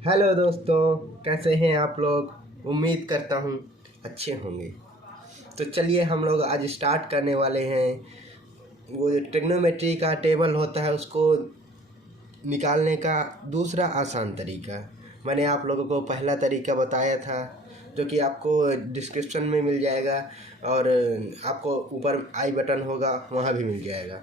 Hello दोस्तों, कैसे हैं आप लोग। उम्मीद करता हूँ अच्छे होंगे। तो चलिए हम लोग आज स्टार्ट करने वाले हैं। वो जो ट्रिग्नोमेट्री का टेबल होता है उसको निकालने का दूसरा आसान तरीका। मैंने आप लोगों को पहला तरीका बताया था जो कि आपको डिस्क्रिप्शन में मिल जाएगा और आपको ऊपर आई बटन होगा वहाँ भी मिल जाएगा।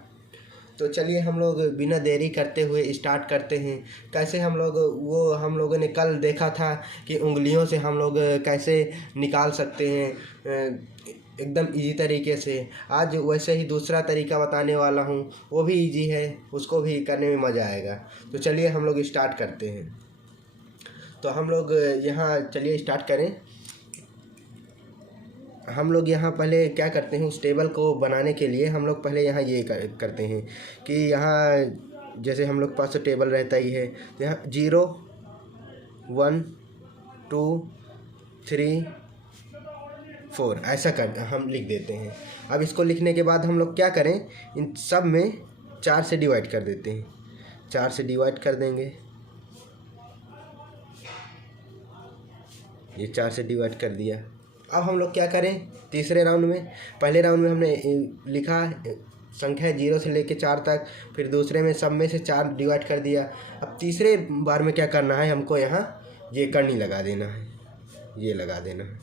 तो चलिए हम लोग बिना देरी करते हुए स्टार्ट करते हैं। कैसे हम लोगों ने कल देखा था कि उंगलियों से हम लोग कैसे निकाल सकते हैं एकदम इजी तरीके से। आज वैसे ही दूसरा तरीका बताने वाला हूँ, वो भी इजी है, उसको भी करने में मज़ा आएगा। तो चलिए हम लोग स्टार्ट करते हैं। तो हम लोग यहाँ चलिए स्टार्ट करें। हम लोग यहाँ पहले क्या करते हैं, उस टेबल को बनाने के लिए हम लोग पहले यहाँ ये करते हैं कि यहाँ जैसे हम लोग पास तो टेबल रहता ही है, तो यहाँ 0 1 2 3 4 ऐसा कर हम लिख देते हैं। अब इसको लिखने के बाद हम लोग क्या करें, इन सब में 4 से डिवाइड कर देते हैं। 4 से डिवाइड कर देंगे, ये 4 से डिवाइड कर दिया। अब हम लोग क्या करें तीसरे राउंड में, पहले राउंड में हमने लिखा संख्या 0 से लेके 4 तक, फिर दूसरे में सब में से 4 डिवाइड कर दिया। अब तीसरे बार में क्या करना है, हमको यहाँ ये करनी लगा देना है, ये लगा देना है,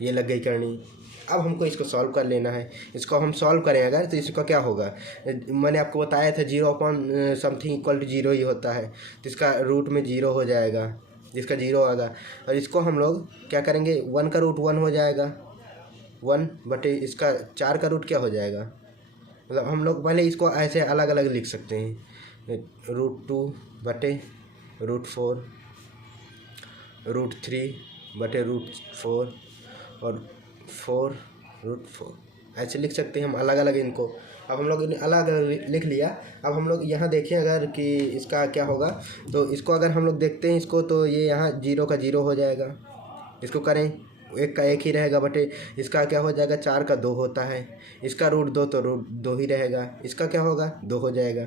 ये लग गई करनी। अब हमको इसको सॉल्व कर लेना है। इसको हम सॉल्व करें अगर तो इसका क्या होगा, मैंने आपको बताया था 0 अपॉन समथिंग इक्वल टू 0 ही होता है, तो इसका रूट में 0 हो जाएगा, जिसका 0 आएगा। और इसको हम लोग क्या करेंगे, 1 का रूट 1 हो जाएगा, 1 बटे इसका 4 का रूट क्या हो जाएगा। मतलब हम लोग पहले इसको ऐसे अलग अलग लिख सकते हैं, √2 बटे √4, √3 बटे √4 और 4 √4 ऐसे लिख सकते हैं हम अलग अलग इनको। अब हम लोग अलग अलग लिख लिया। अब हम लोग यहाँ देखें अगर कि इसका क्या होगा, तो इसको अगर हम लोग देखते हैं इसको, तो ये यहाँ 0 का 0 हो जाएगा। इसको करें, 1 का 1 ही रहेगा बटे इसका क्या हो जाएगा, 4 का 2 होता है, इसका √2 तो √2 ही रहेगा, इसका क्या होगा 2 हो जाएगा,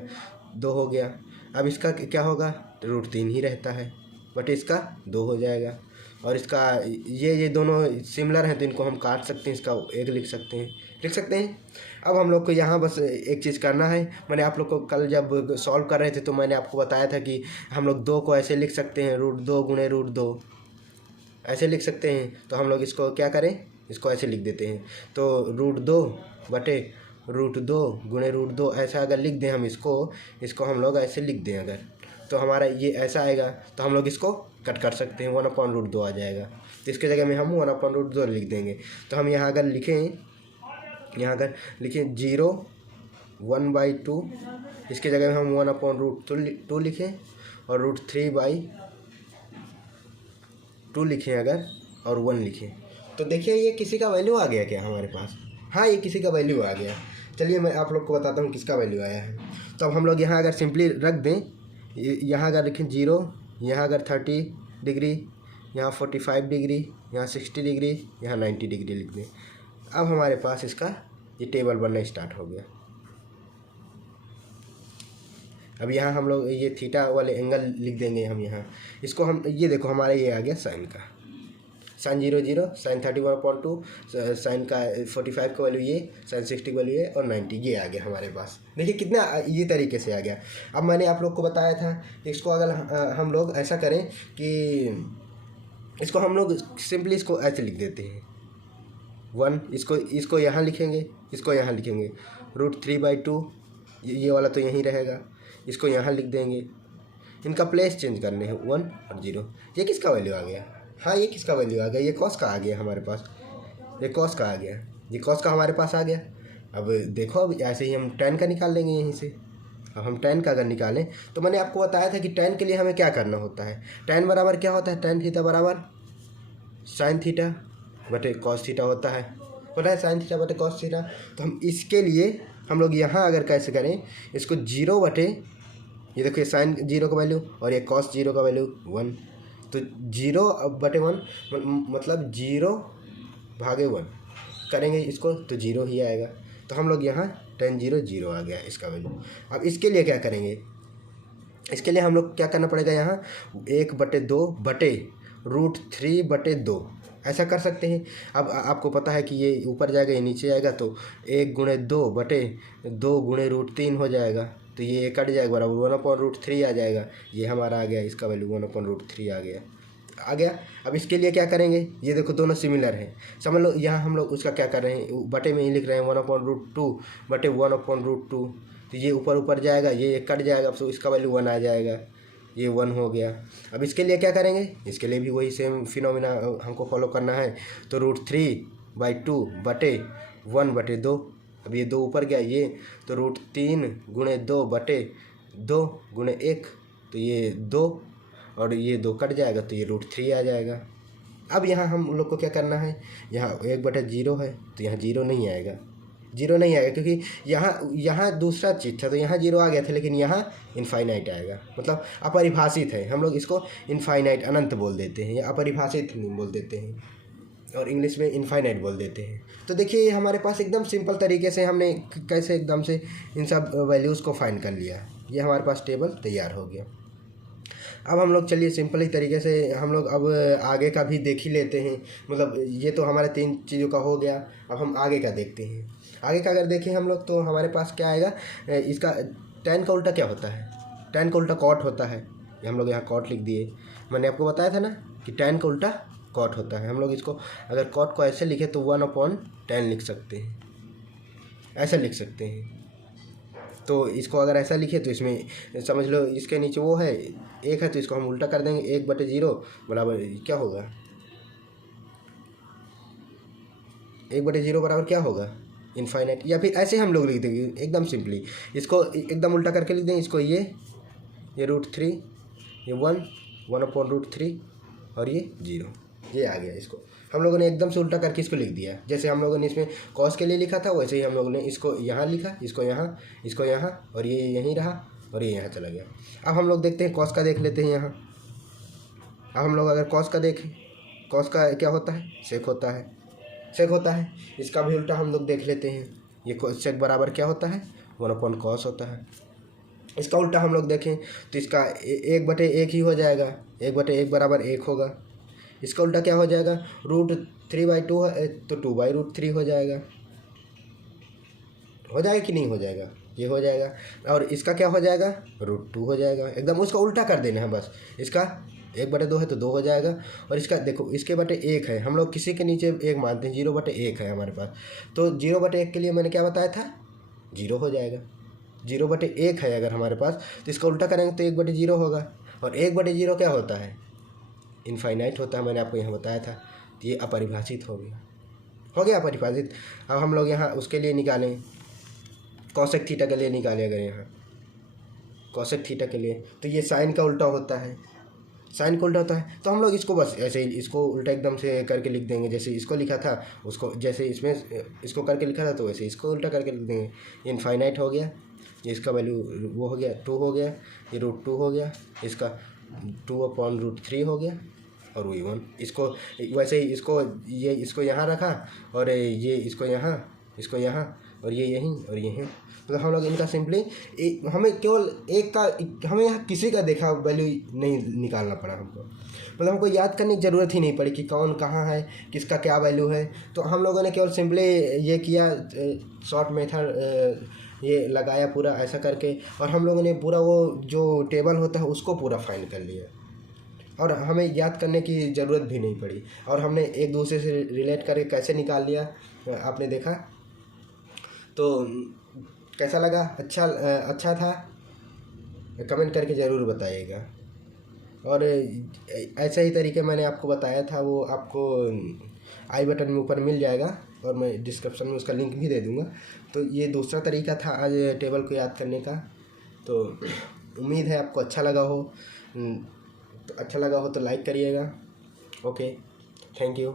2 हो गया। अब इसका क्या होगा, √3 ही रहता है बट इसका 2 हो जाएगा। और इसका ये दोनों सिमिलर हैं तो इनको हम काट सकते हैं, इसका 1 लिख सकते हैं। अब हम लोग को यहाँ बस एक चीज़ करना है। मैंने आप लोग को कल जब सॉल्व कर रहे थे तो मैंने आपको बताया था कि हम लोग 2 को ऐसे लिख सकते हैं, √2 गुणे √2 ऐसे लिख सकते हैं। तो हम लोग इसको क्या करें, इसको ऐसे लिख देते हैं। तो √2 बटे √2 गुणे √2 ऐसा अगर लिख दें हम इसको हम लोग ऐसे लिख दें अगर, तो हमारा ये ऐसा आएगा। तो हम लोग इसको कट कर सकते हैं, 1/√2 आ जाएगा। तो इसके जगह में हम 1/√2 लिख देंगे। तो हम यहाँ अगर लिखें 0 1/2, इसके जगह में हम 1/√2 लिखें और √3/2 लिखें अगर और 1 लिखें, तो देखिए ये किसी का वैल्यू आ गया क्या हमारे पास। हाँ, ये किसी का वैल्यू आ गया। चलिए मैं आप लोग को बताता हूँ किसका वैल्यू आया है। तो अब हम लोग यहाँ अगर सिंपली रख दें, यहाँ अगर लिखें 0, यहाँ अगर 30 डिग्री, यहाँ 45 डिग्री, यहाँ 60 डिग्री, यहाँ 90 डिग्री लिख दें। अब हमारे पास इसका ये टेबल बनना स्टार्ट हो गया। अब यहाँ हम लोग ये थीटा वाले एंगल लिख देंगे हम यहाँ। इसको हम ये देखो हमारा ये आ गया साइन का, साइन 0 0, साइन 31/2, साइन का 45 का वैल्यू ये, साइन 60 का वैल्यू ये और 90 ये आ गया हमारे पास। देखिए कितना ये तरीके से आ गया। अब मैंने आप लोग को बताया था इसको अगर हम लोग ऐसा करें कि इसको हम लोग सिंपली इसको ऐसे लिख देते हैं 1, इसको यहाँ लिखेंगे, इसको यहाँ लिखेंगे, √3/2 ये वाला तो यहीं रहेगा, इसको यहाँ लिख देंगे। इनका प्लेस चेंज करने हैं 1 और 0। ये किसका वैल्यू आ गया, हाँ ये किसका वैल्यू आ गया, ये कॉस का आ गया हमारे पास, ये कॉस का आ गया, ये कॉस का हमारे पास आ गया। अब देखो अब ऐसे ही हम tan का निकाल लेंगे यहीं से। अब हम tan का अगर निकालें तो मैंने आपको बताया था कि tan के लिए हमें क्या करना होता है। tan बराबर क्या होता है, tan थीटा बराबर साइन थीटा बटे कॉस थीटा होता है, पता है, साइन थीटा बटे कॉस थीटा। तो हम इसके लिए हम लोग यहाँ अगर कैसे करें, इसको 0 बटे ये देखिए साइन 0 का वैल्यू और ये कॉस 0 का वैल्यू 1, तो 0 बटे 1 मतलब 0/1 करेंगे इसको तो 0 ही आएगा। तो हम लोग यहाँ tan 0 0 आ गया इसका वैल्यू। अब इसके लिए क्या करेंगे, इसके लिए हम लोग क्या करना पड़ेगा, यहाँ 1/2/√3/2 ऐसा कर सकते हैं। अब आपको पता है कि ये ऊपर जाएगा ये नीचे आएगा, तो 1/2/2 × √3 हो जाएगा, तो ये कट जाएगा बराबर 1/√3 आ जाएगा। ये हमारा आ गया, इसका वैल्यू 1/√3 आ गया। अब इसके लिए क्या करेंगे, ये देखो दोनों सिमिलर हैं, समझ लो। यहाँ हम लोग उसका क्या कर रहे हैं, बटे में ही लिख रहे हैं 1/√2/1/√2, तो ये ऊपर ऊपर जाएगा, ये कट जाएगा, तो इसका वैल्यू 1 आ जाएगा, ये 1 हो गया। अब इसके लिए क्या करेंगे, इसके लिए भी वही सेम फिनोमिना हमको फॉलो करना है, तो √3/2/1/2, अब ये 2 ऊपर गया ये, तो √3 × 2/2 × 1, तो ये 2 और ये 2 कट जाएगा, तो ये √3 आ जाएगा। अब यहाँ हम लोग को क्या करना है, यहाँ 1/0 है, तो यहाँ 0 नहीं आएगा, 0 नहीं आएगा, क्योंकि यहाँ दूसरा चीज़ था, तो यहाँ 0 आ गया था, लेकिन यहाँ इनफाइनाइट आएगा, मतलब अपरिभाषित है। हम लोग इसको इनफाइनाइट अनंत बोल देते हैं, या अपरिभाषित बोल देते हैं, और इंग्लिश में इनफाइनाइट बोल देते हैं। तो देखिए हमारे पास एकदम सिंपल तरीके से हमने कैसे एकदम से इन सब वैल्यूज़ को फाइंड कर लिया। ये हमारे पास टेबल तैयार हो गया। अब हम लोग चलिए सिंपल ही तरीके से हम लोग अब आगे का भी देख ही लेते हैं, मतलब ये तो हमारे 3 चीज़ों का हो गया। अब हम आगे का देखते हैं। आगे का अगर देखें हम लोग, तो हमारे पास क्या आएगा, इसका tan का उल्टा क्या होता है, tan का उल्टा cot होता है। ये हम लोग यहाँ cot लिख दिए, मैंने आपको बताया था ना कि tan का उल्टा cot होता है। हम लोग इसको अगर cot को ऐसे लिखे तो 1/tan लिख सकते हैं, ऐसा लिख सकते हैं। तो इसको अगर ऐसा लिखे तो इसमें समझ लो इसके नीचे वो है 1 है, तो इसको हम उल्टा कर देंगे, 1/0 बराबर क्या होगा, 1/0 बराबर क्या होगा, इनफाइनाइट। या फिर ऐसे हम लोग लिख देंगे एकदम सिंपली, इसको एकदम उल्टा करके लिख देंगे, इसको ये √3, ये 1/√3 और ये 0, ये आ गया। इसको हम लोगों ने एकदम से उल्टा करके इसको लिख दिया। जैसे हम लोगों ने इसमें कॉस के लिए लिखा था, वैसे ही हम लोगों ने इसको यहाँ लिखा, इसको यहाँ, और ये यहीं रहा, और ये यहाँ चला गया। अब हम लोग देखते हैं कॉस का, देख लेते हैं यहाँ। अब हम लोग अगर कॉस का देखें, कॉस का क्या होता है, सेक होता है। इसका भी उल्टा हम लोग देख लेते हैं, ये सेक बराबर क्या होता है, 1/cos होता है। इसका उल्टा हम लोग देखें तो इसका 1/1 ही हो जाएगा, 1/1 बराबर 1 होगा। इसका उल्टा क्या हो जाएगा, √3/2 है तो 2/√3 हो जाएगा कि नहीं हो जाएगा, ये हो जाएगा। और इसका क्या हो जाएगा, √2 हो जाएगा। एकदम उसका उल्टा कर देना है बस। इसका 1/2 है तो 2 हो जाएगा, और इसका देखो इसके बटे 1 है, हम लोग किसी के नीचे 1 मानते हैं, 0/1 है हमारे पास, तो 0/1 के लिए मैंने क्या बताया था, 0 हो जाएगा। 0/1 है अगर हमारे पास, तो इसका उल्टा करेंगे तो 1/0 होगा, और 1/0 क्या होता है, इनफाइनाइट होता है, मैंने आपको यहाँ बताया था। तो ये अपरिभाषित हो गया अपरिभाषित। अब हम लोग यहाँ उसके लिए निकालें, कॉसेक थीटा के लिए निकालें, अगर यहाँ कॉसेक थीटा के लिए, तो ये साइन का उल्टा होता है, साइन का उल्टा होता है। तो हम लोग इसको बस ऐसे ही इसको उल्टा एकदम से करके लिख देंगे, जैसे इसको लिखा था उसको, जैसे इसमें इसको करके लिखा था तो वैसे इसको उल्टा करके लिख देंगे। इनफाइनाइट हो गया, ये इसका वैल्यू वो हो गया 2 हो गया, ये √2 हो गया, इसका 2/√3 हो गया, और वही 1। इसको वैसे ही इसको यहाँ रखा, और ये इसको यहाँ, और ये यहीं, और ये हैं। तो हम लोग इनका सिंपली हमें केवल एक का, हमें यहाँ किसी का देखा वैल्यू नहीं निकालना पड़ा हमको, मतलब हमको याद करने की ज़रूरत ही नहीं पड़ी कि कौन कहाँ है, किसका क्या वैल्यू है। तो हम लोगों ने केवल सिंपली ये किया, शॉर्ट मेथड ये लगाया पूरा ऐसा करके, और हम लोगों ने पूरा वो जो टेबल होता है उसको पूरा फाइंड कर लिया, और हमें याद करने की ज़रूरत भी नहीं पड़ी, और हमने एक दूसरे से रिलेट करके कैसे निकाल लिया, आपने देखा। तो कैसा लगा, अच्छा था, कमेंट करके ज़रूर बताइएगा। और ऐसे ही तरीके मैंने आपको बताया था, वो आपको आई बटन में ऊपर मिल जाएगा, और मैं डिस्क्रिप्शन में उसका लिंक भी दे दूँगा। तो ये दूसरा तरीका था आज टेबल को याद करने का। तो उम्मीद है आपको अच्छा लगा हो, तो लाइक करिएगा। Okay, thank you.